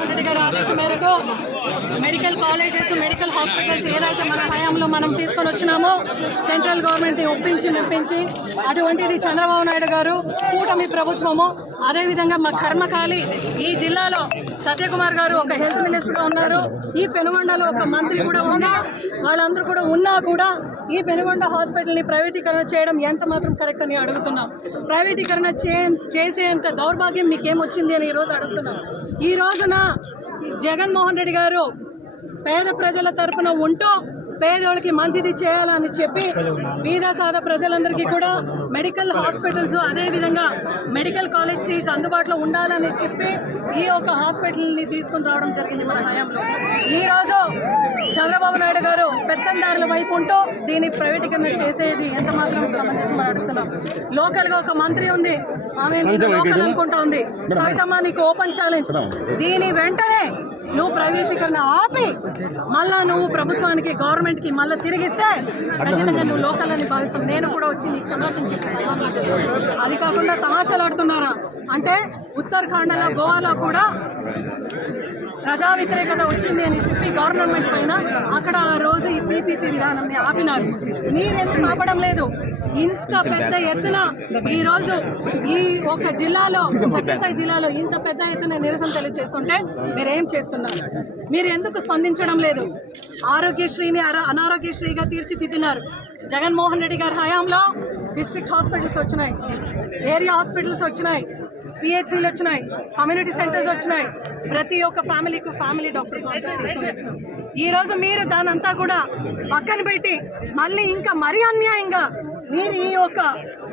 రెడ్డి గారి ఆదేశం మేరకు మెడికల్ కాలేజెస్ మెడికల్ హాస్పిటల్స్ ఏదైతే మన హయాంలో మనం తీసుకొని వచ్చినామో సెంట్రల్ గవర్నమెంట్ని ఒప్పించి మెప్పించి అటువంటిది చంద్రబాబు నాయుడు గారు కూటమి ప్రభుత్వము. అదేవిధంగా మా కర్మకాలి ఈ జిల్లాలో సత్యకుమార్ గారు ఒక హెల్త్ మినిస్టర్గా ఉన్నారు. ఈ పెనుగొండలో ఒక మంత్రి కూడా ఉన్నా వాళ్ళందరూ కూడా ఉన్నా కూడా ఈ వెనుగొండ హాస్పిటల్ని ప్రైవేటీకరణ చేయడం ఎంత మాత్రం కరెక్ట్ అని అడుగుతున్నాం. ప్రైవేటీకరణ చే చేసేంత దౌర్భాగ్యం మీకేమొచ్చింది అని ఈరోజు అడుగుతున్నాం. ఈ రోజున జగన్మోహన్ రెడ్డి గారు పేద ప్రజల తరపున ఉంటూ పేదోళ్ళకి మంచిది చేయాలని చెప్పి సాద ప్రజలందరికీ కూడా మెడికల్ హాస్పిటల్స్ అదేవిధంగా మెడికల్ కాలేజ్ సీట్స్ అందుబాటులో ఉండాలని చెప్పి ఈ యొక్క హాస్పిటల్ని తీసుకుని రావడం జరిగింది మన హయాంలో. ఈరోజు చంద్రబాబు నాయుడు గారు పెత్తందారుల వైపు ఉంటూ దీన్ని ప్రైవేటీకరణ చేసేది ఎంత మాత్రం సమంజసం అని అడుగుతున్నాం. లోకల్గా ఒక మంత్రి ఉంది ఆమె లోకల్ అనుకుంటా ఉంది. నీకు ఓపెన్ ఛాలెంజ్. దీని వెంటనే నువ్వు ప్రైవేటీకరణ ఆపి మళ్ళా నువ్వు ప్రభుత్వానికి గవర్నమెంట్కి మళ్ళీ తిరిగిస్తే ఖచ్చితంగా నువ్వు లోకల్ని భావిస్తావు. నేను కూడా వచ్చి నీకు క్షమాపణ చెప్పి అది కాకుండా తమాషాలు ఆడుతున్నారా? అంటే ఉత్తరాఖండ్లో గోవాలో కూడా ప్రజా వ్యతిరేకత వచ్చింది అని చెప్పి గవర్నమెంట్ పైన అక్కడ ఆ రోజు ఈ పీపీపీ విధానంని ఆపినారు. మీరెందుకు ఆపడం లేదు? ఇంత పెద్ద ఎత్తున ఈ రోజు ఈ ఒక జిల్లాలో సత్యసాయి జిల్లాలో ఇంత పెద్ద ఎత్తున నిరసన తెలియజేస్తుంటే మీరేం చేస్తున్నారు? మీరు ఎందుకు స్పందించడం లేదు? ఆరోగ్యశ్రీని అర- అనారోగ్యశ్రీగా తీర్చిదిద్దినారు. జగన్మోహన్ రెడ్డి గారి హయాంలో డిస్ట్రిక్ట్ హాస్పిటల్స్ వచ్చినాయి. ఏరియా హాస్పిటల్స్ వచ్చినాయి. పిహెచ్సిలు వచ్చినాయి. కమ్యూనిటీ సెంటర్స్ వచ్చినాయి. ప్రతి ఒక్క ఫ్యామిలీకి ఫ్యామిలీ డాక్టర్ కాన్సల్ట్ తీసుకొని వచ్చినాం. ఈరోజు మీరు దానంతా కూడా పక్కన పెట్టి మళ్ళీ ఇంకా మరీ అన్యాయంగా మీరు ఈ యొక్క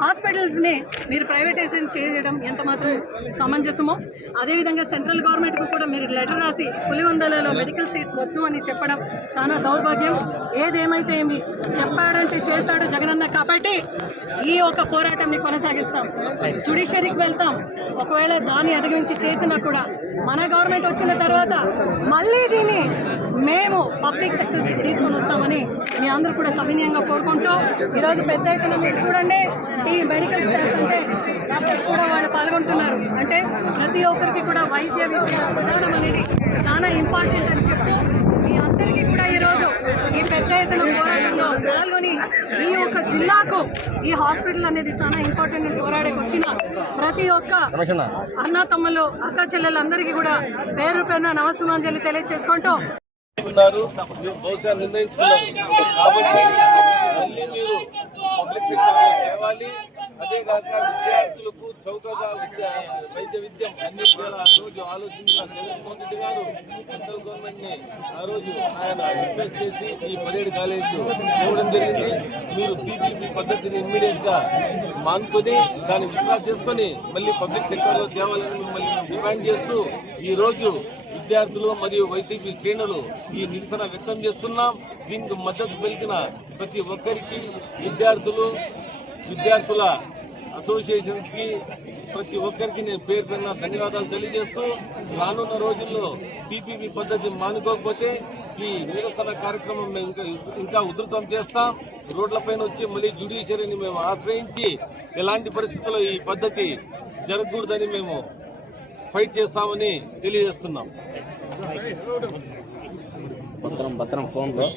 హాస్పిటల్స్ని మీరు ప్రైవేటైజేషన్ చేయడం ఎంత మాత్రం సమంజసమో అదేవిధంగా సెంట్రల్ గవర్నమెంట్కి కూడా మీరు లెటర్ రాసి పులివందలలో మెడికల్ సీట్స్ వద్దు అని చెప్పడం చాలా దౌర్భాగ్యం. ఏదేమైతే ఏమి చెప్పారని చేస్తాడు జగనన్న కాబట్టి ఈ యొక్క పోరాటంని కొనసాగిస్తాం. జుడిషియరీకి వెళ్తాం. ఒకవేళ దాన్ని అధిగమించి చేసినా కూడా మన గవర్నమెంట్ వచ్చిన తర్వాత మళ్ళీ దీన్ని మేము పబ్లిక్ సెక్టర్స్ తీసుకొని వస్తామని మీ అందరూ కూడా సవినీయంగా కోరుకుంటూ ఈరోజు పెద్ద ఎత్తున మీరు చూడండి ఈ మెడికల్ స్టాఫ్ అంటే డాక్టర్స్ కూడా వాళ్ళు పాల్గొంటున్నారు. అంటే ప్రతి ఒక్కరికి కూడా వైద్య విద్య విధానం అనేది చాలా ఇంపార్టెంట్ అని చెప్తూ మీ అందరూ కూడా ఈరోజు ఈ పెద్ద ఎత్తున పోరాటంలో పాల్గొని ఈ యొక్క జిల్లాకు ఈ హాస్పిటల్ అనేది చాలా ఇంపార్టెంట్ అని పోరాడేకి వచ్చిన ప్రతి ఒక్క అన్న తమ్ముళ్ళు అక్క చెల్లెలందరికీ కూడా పేరు పేరున నమస్సుమాంజలి తెలియజేసుకుంటూ అదే కాక విద్యార్థులకు చౌకగా విద్య వైద్య విద్య అన్ని కూడా ఆ రోజు ఆలోచించిన జగన్మోహన్ రెడ్డి గారు సెంట్రల్ గవర్నమెంట్ని ఆ రోజు ఆయన రిక్వెస్ట్ చేసి ఈ పదిహేడు కాలేజీలు ఇవ్వడం జరిగింది. మీరు పీపీపీ పద్ధతిని ఇమ్మీడియట్గా మానుకొని దాన్ని విత్డ్రా చేసుకొని మళ్ళీ పబ్లిక్ సెక్టర్లో తేవాలని మిమ్మల్ని డిమాండ్ చేస్తూ ఈ రోజు విద్యార్థులు మరియు వైసీపీ శ్రేణులు ఈ నిరసన వ్యక్తం చేస్తున్నాం. దీనికి మద్దతు పలికిన ప్రతి ఒక్కరికి విద్యార్థులు విద్యార్థుల అసోసియేషన్స్కి ప్రతి ఒక్కరికి నేను పేరు పైన ధన్యవాదాలు తెలియజేస్తూ రానున్న రోజుల్లో పీపీపీ పద్ధతి మానుకోకపోతే ఈ నిరసన కార్యక్రమం మేము ఇంకా ఇంకా ఉధృతం చేస్తాం. రోడ్లపైన వచ్చి మళ్ళీ జ్యుడిషియరీని మేము ఆశ్రయించి ఎలాంటి పరిస్థితుల్లో ఈ పద్ధతి జరగకూడదని మేము ఫైట్ చేస్తామని తెలియజేస్తున్నాం. భద్రం భద్రం ఫోన్లో.